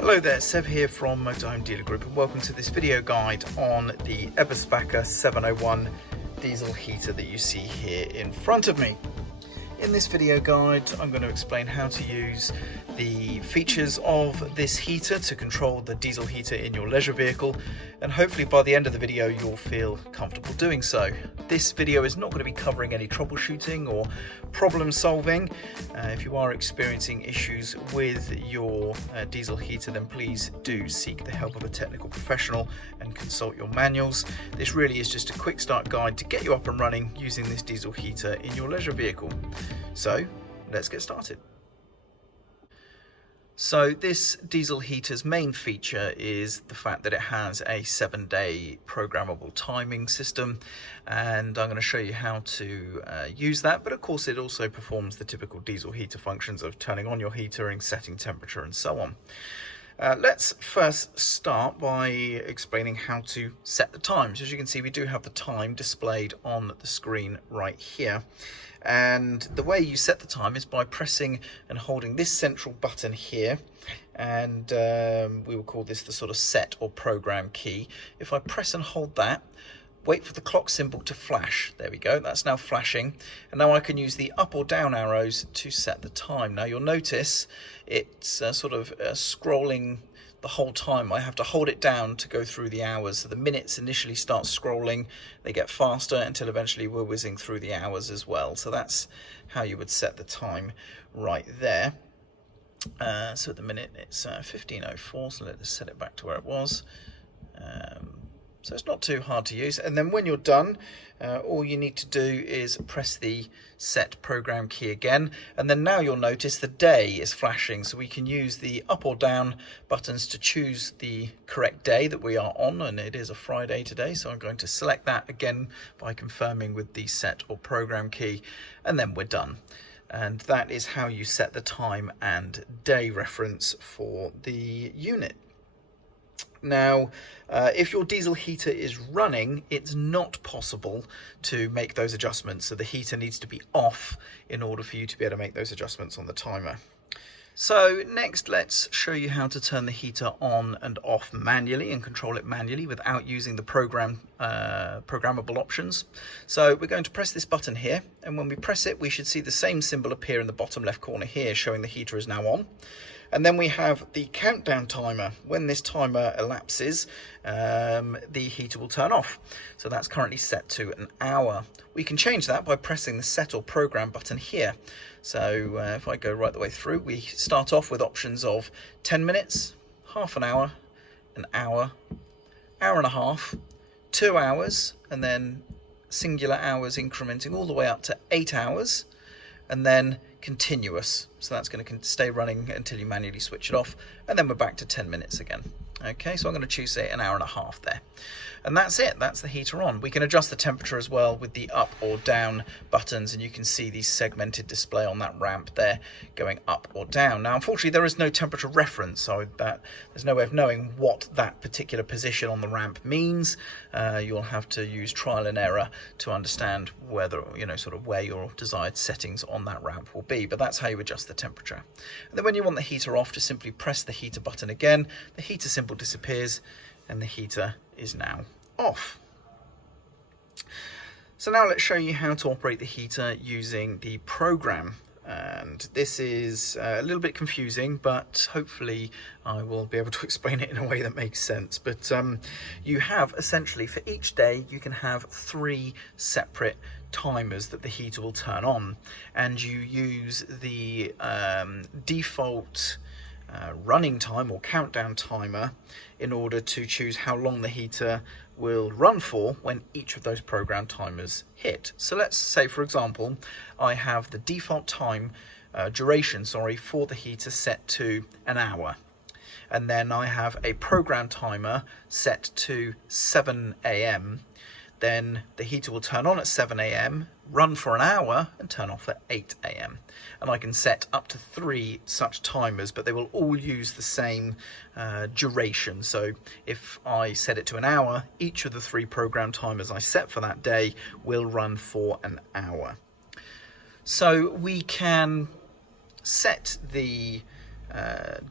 Hello there, Seb here from Motorhome Dealer Group, and welcome to this video guide on the Eberspacher 701 diesel heater that you see here in front of me. In this video guide, I'm going to explain how to use the features of this heater to control the diesel heater in your leisure vehicle, and hopefully by the end of the video you'll feel comfortable doing so. This video is not going to be covering any troubleshooting or problem solving. If you are experiencing issues with your diesel heater, then please do seek the help of a technical professional and consult your manuals. This really is just a quick start guide to get you up and running using this diesel heater in your leisure vehicle. So let's get started. So this diesel heater's main feature is the fact that it has a 7-day programmable timing system, and I'm going to show you how to use that. But of course it also performs the typical diesel heater functions of turning on your heater and setting temperature and so on. Let's first start by explaining how to set the times. As you can see, we do have the time displayed on the screen right here. And the way you set the time is by pressing and holding this central button here, and we will call this the sort of set or program key. If I press and hold that, wait for the clock symbol to flash. There we go, that's now flashing. And now I can use the up or down arrows to set the time. Now you'll notice it's scrolling the whole time. I have to hold it down to go through the hours. So the minutes initially start scrolling, they get faster until eventually we're whizzing through the hours as well. So that's how you would set the time right there. So at the minute it's 15:04, so let's set it back to where it was. So it's not too hard to use. And then when you're done, all you need to do is press the set program key again, and then now you'll notice the day is flashing, so we can use the up or down buttons to choose the correct day that we are on, and it is a Friday today, so I'm going to select that again by confirming with the set or program key, and then we're done. And that is how you set the time and day reference for the unit. Now, if your diesel heater is running, it's not possible to make those adjustments. So the heater needs to be off in order for you to be able to make those adjustments on the timer. So next, let's show you how to turn the heater on and off manually and control it manually without using the programmable options. So we're going to press this button here, and when we press it, we should see the same symbol appear in the bottom left corner here, showing the heater is now on. And then we have the countdown timer. When this timer elapses, the heater will turn off. So that's currently set to an hour. We can change that by pressing the set or program button here. So if I go right the way through, we start off with options of 10 minutes, half an hour and a half, 2 hours, and then singular hours incrementing all the way up to 8 hours. And then continuous, so that's going to stay running until you manually switch it off, and then we're back to 10 minutes again. Okay, so I'm going to choose, say, an hour and a half there. And that's it, that's the heater on. We can adjust the temperature as well with the up or down buttons, and you can see the segmented display on that ramp there going up or down. Now, unfortunately, there is no temperature reference, so there's no way of knowing what that particular position on the ramp means. You'll have to use trial and error to understand whether, where your desired settings on that ramp will be, but that's how you adjust the temperature. And then when you want the heater off, just simply press the heater button again, the heater symbol disappears, and the heater is now off. So now let's show you how to operate the heater using the program. And this is a little bit confusing, but hopefully I will be able to explain it in a way that makes sense. But you have essentially, for each day, you can have 3 separate timers that the heater will turn on, and you use the default running time or countdown timer in order to choose how long the heater will run for when each of those program timers hit. So let's say, for example, I have the default time duration for the heater set to an hour, and then I have a program timer set to 7 AM. Then the heater will turn on at 7 AM, run for an hour, and turn off at 8 AM. And I can set up to 3 such timers, but they will all use the same duration. So if I set it to an hour, each of the 3 program timers I set for that day will run for an hour. So we can set the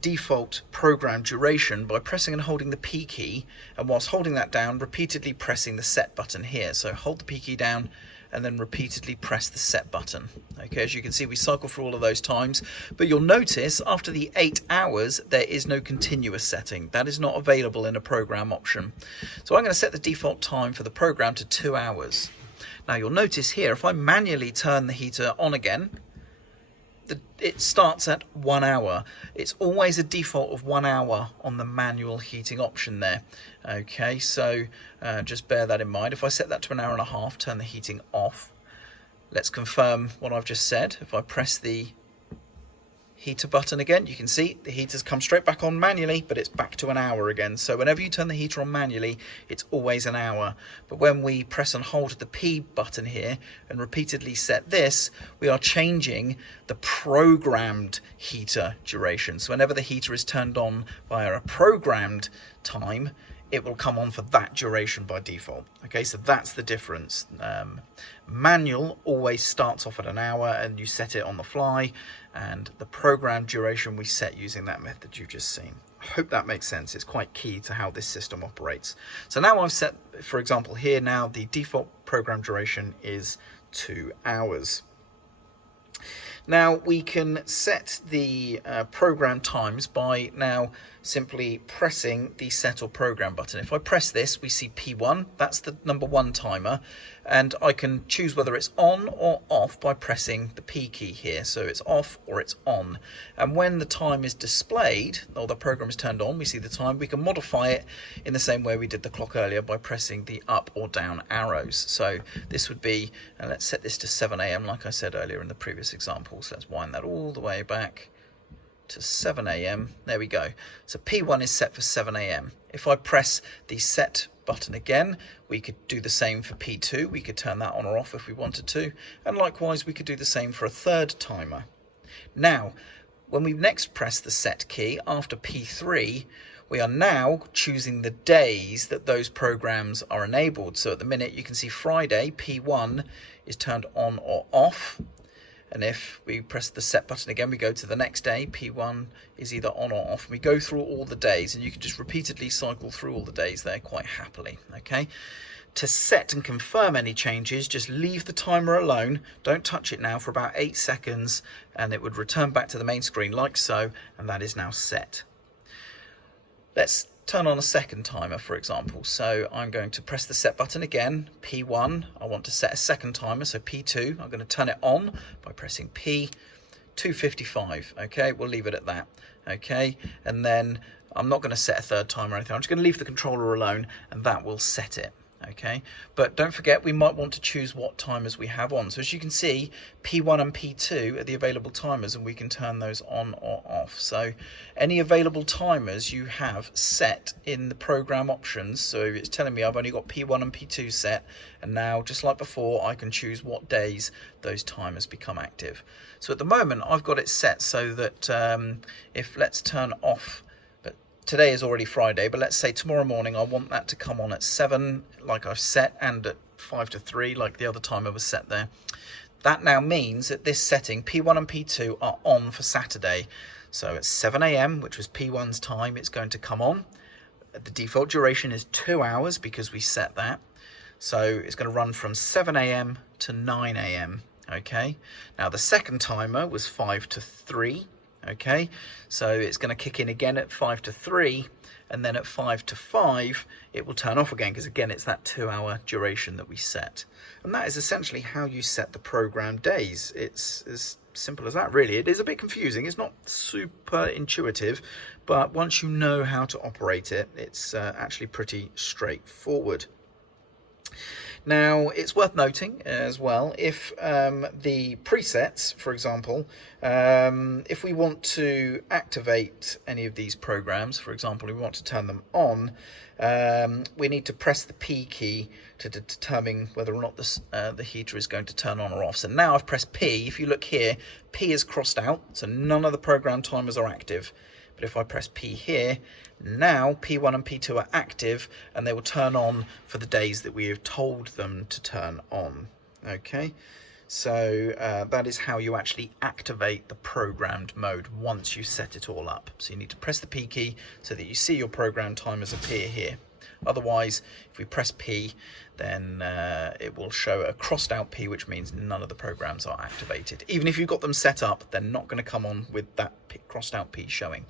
default program duration by pressing and holding the P key, and whilst holding that down, repeatedly pressing the set button here. So hold the P key down and then repeatedly press the set button. Okay, as you can see, we cycle through all of those times, but you'll notice after the 8 hours there is no continuous setting. That is not available in a program option. So I'm going to set the default time for the program to 2 hours. Now you'll notice here, if I manually turn the heater on again, it starts at 1 hour. It's always a default of 1 hour on the manual heating option there. Okay, so just bear that in mind. If I set that to 1.5 hours, turn the heating off. Let's confirm what I've just said. If I press the heater button again, you can see the heater's come straight back on manually, but it's back to 1 hour again. So whenever you turn the heater on manually, it's always 1 hour. But when we press and hold the P button here and repeatedly set this, we are changing the programmed heater duration. So whenever the heater is turned on via a programmed time, it will come on for that duration by default. Okay, so that's the difference. Manual always starts off at 1 hour and you set it on the fly, and the program duration we set using that method you've just seen. I hope that makes sense. It's quite key to how this system operates. So now I've set, for example, here now the default program duration is 2 hours. Now we can set the program times by now simply pressing the set or program button. If I press this, we see P1, that's the number 1 timer, and I can choose whether it's on or off by pressing the P key here. So it's off or it's on. And when the time is displayed, or the program is turned on, we see the time, we can modify it in the same way we did the clock earlier by pressing the up or down arrows. So this would be, let's set this to 7 AM like I said earlier in the previous example. So let's wind that all the way back to 7 AM. There we go. So P1 is set for 7 AM. If I press the set button again, we could do the same for P2. We could turn that on or off if we wanted to. And likewise, we could do the same for a third timer. Now, when we next press the set key after P3, we are now choosing the days that those programs are enabled. So at the minute, you can see Friday, P1 is turned on or off. And if we press the set button again, we go to the next day, P1 is either on or off. And we go through all the days, and you can just repeatedly cycle through all the days there quite happily, okay? To set and confirm any changes, just leave the timer alone. Don't touch it now for about 8 seconds, and it would return back to the main screen like so, and that is now set. Let's turn on a second timer, for example. So I'm going to press the set button again, P1. I want to set a second timer, so P2. I'm going to turn it on by pressing P, 2:55. Okay, we'll leave it at that. Okay, and then I'm not going to set a third timer or anything. I'm just going to leave the controller alone, and that will set it. Okay, but don't forget we might want to choose what timers we have on. So as you can see, P1 and P2 are the available timers, and we can turn those on or off. So any available timers you have set in the program options, so it's telling me I've only got P1 and P2 set, and now just like before I can choose what days those timers become active. So at the moment I've got it set so that if let's turn off, today is already Friday, but let's say tomorrow morning I want that to come on at 7 like I've set, and at 5 to 3 like the other timer was set there. That now means that this setting, P1 and P2 are on for Saturday. So at 7 AM, which was P1's time, it's going to come on. The default duration is 2 hours because we set that. So it's going to run from 7 AM to 9 AM. Okay. Now the second timer was 5 to 3. Okay, so it's going to kick in again at 5 to 3, and then at 5 to 5 it will turn off again, because again it's that 2 hour duration that we set. And that is essentially how you set the program days. It's as simple as that, really. It is a bit confusing, it's not super intuitive, but once you know how to operate it, it's actually pretty straightforward. Now, it's worth noting as well, if the presets, for example, if we want to activate any of these programs, for example, we want to turn them on, we need to press the P key to determine whether or not the heater is going to turn on or off. So now I've pressed P. If you look here, P is crossed out, so none of the program timers are active. But if I press P here, now P1 and P2 are active, and they will turn on for the days that we have told them to turn on. Okay, So that is how you actually activate the programmed mode once you set it all up. So you need to press the P key so that you see your program timers appear here. Otherwise, if we press P, then it will show a crossed out P, which means none of the programs are activated. Even if you've got them set up, they're not going to come on with that crossed out P showing.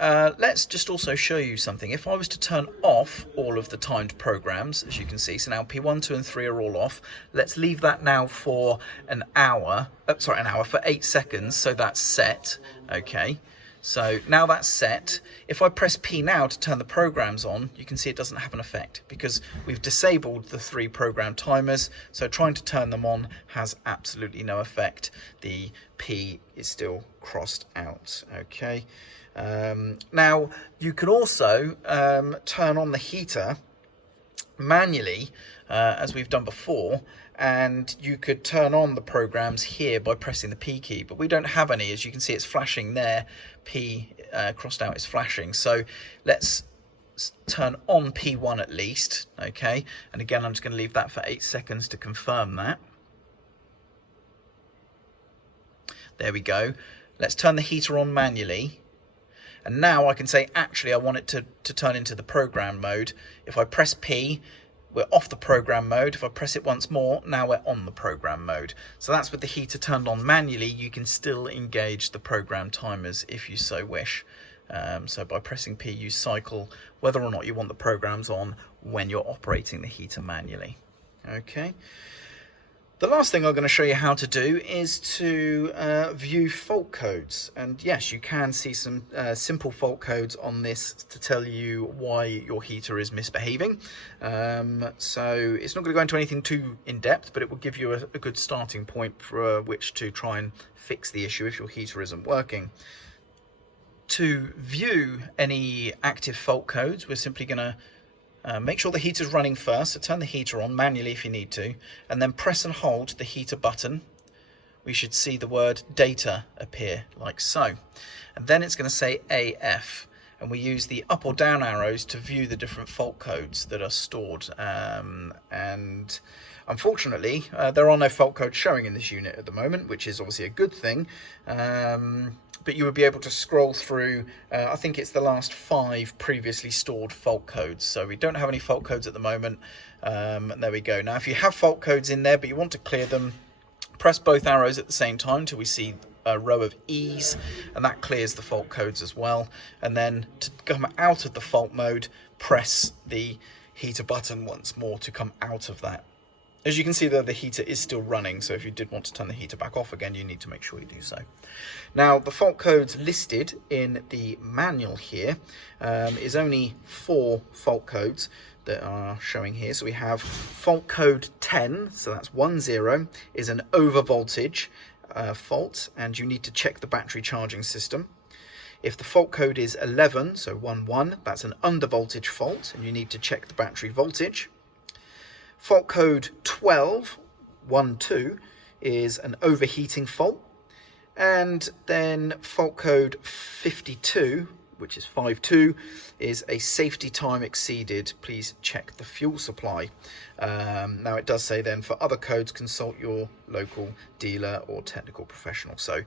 Let's just also show you something. If I was to turn off all of the timed programs, as you can see, so now P1, 2 and 3 are all off. Let's leave that now for an hour, for 8 seconds, so that's set, okay. So now that's set. If I press P now to turn the programs on, you can see it doesn't have an effect because we've disabled the 3 program timers, so trying to turn them on has absolutely no effect. The P is still crossed out, okay. Now you can also turn on the heater manually as we've done before, and you could turn on the programs here by pressing the P key, but we don't have any. As you can see, it's flashing there. P crossed out is flashing, so let's turn on P1 at least, okay. And again, I'm just going to leave that for 8 seconds to confirm that. There we go. Let's turn the heater on manually. And now I can say, actually, I want it to turn into the program mode. If I press P, we're off the program mode. If I press it once more, now we're on the program mode. So that's with the heater turned on manually. You can still engage the program timers if you so wish. So by pressing P, you cycle whether or not you want the programs on when you're operating the heater manually. Okay. The last thing I'm going to show you how to do is to view fault codes. And yes, you can see some simple fault codes on this to tell you why your heater is misbehaving. So it's not going to go into anything too in-depth, but it will give you a good starting point for which to try and fix the issue if your heater isn't working. To view any active fault codes, we're simply going to make sure the heater's running first, so turn the heater on manually if you need to, and then press and hold the heater button. We should see the word data appear like so. And then it's going to say AF, and we use the up or down arrows to view the different fault codes that are stored. And unfortunately, there are no fault codes showing in this unit at the moment, which is obviously a good thing. But you would be able to scroll through, I think it's the last 5 previously stored fault codes. So we don't have any fault codes at the moment. And there we go. Now, if you have fault codes in there, but you want to clear them, press both arrows at the same time until we see a row of E's, and that clears the fault codes as well. And then to come out of the fault mode, press the heater button once more to come out of that. As you can see there, the heater is still running, so if you did want to turn the heater back off again, you need to make sure you do so. Now, the fault codes listed in the manual here is only 4 fault codes that are showing here. So we have fault code 10, so that's 10, is an over voltage fault, and you need to check the battery charging system. If the fault code is 11, so 11, that's an under voltage fault, and you need to check the battery voltage. Fault code 12, 12, is an overheating fault. And then fault code 52, which is 52, is a safety time exceeded. Please check the fuel supply. Now it does say then for other codes, consult your local dealer or technical professional. So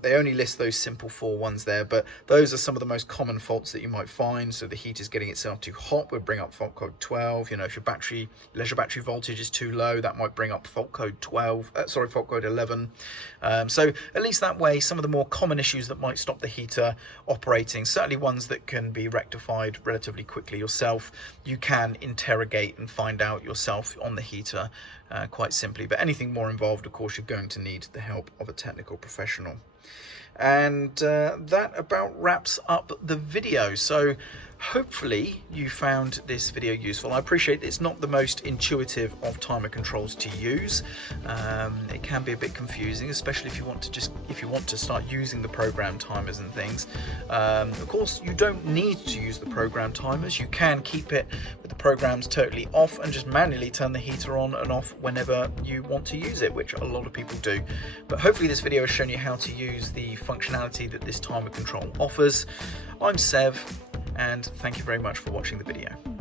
they only list those simple 4 ones there, but those are some of the most common faults that you might find. So the heat is getting itself too hot would bring up fault code 12. You know, if your leisure battery voltage is too low, that might bring up fault code 11. So at least that way, some of the more common issues that might stop the heater operating, certainly ones that can be rectified relatively quickly yourself, you can interrogate and find out yourself on the heater quite simply. But anything more involved, of course, you're going to need the help of a technical professional. And that about wraps up the video. So hopefully you found this video useful. I appreciate it's not the most intuitive of timer controls to use. It can be a bit confusing, especially if you want to start using the program timers and things. Of course, you don't need to use the program timers. You can keep it with the programs totally off and just manually turn the heater on and off whenever you want to use it, which a lot of people do. But hopefully this video has shown you how to use the functionality that this timer control offers. I'm Sev, and thank you very much for watching the video.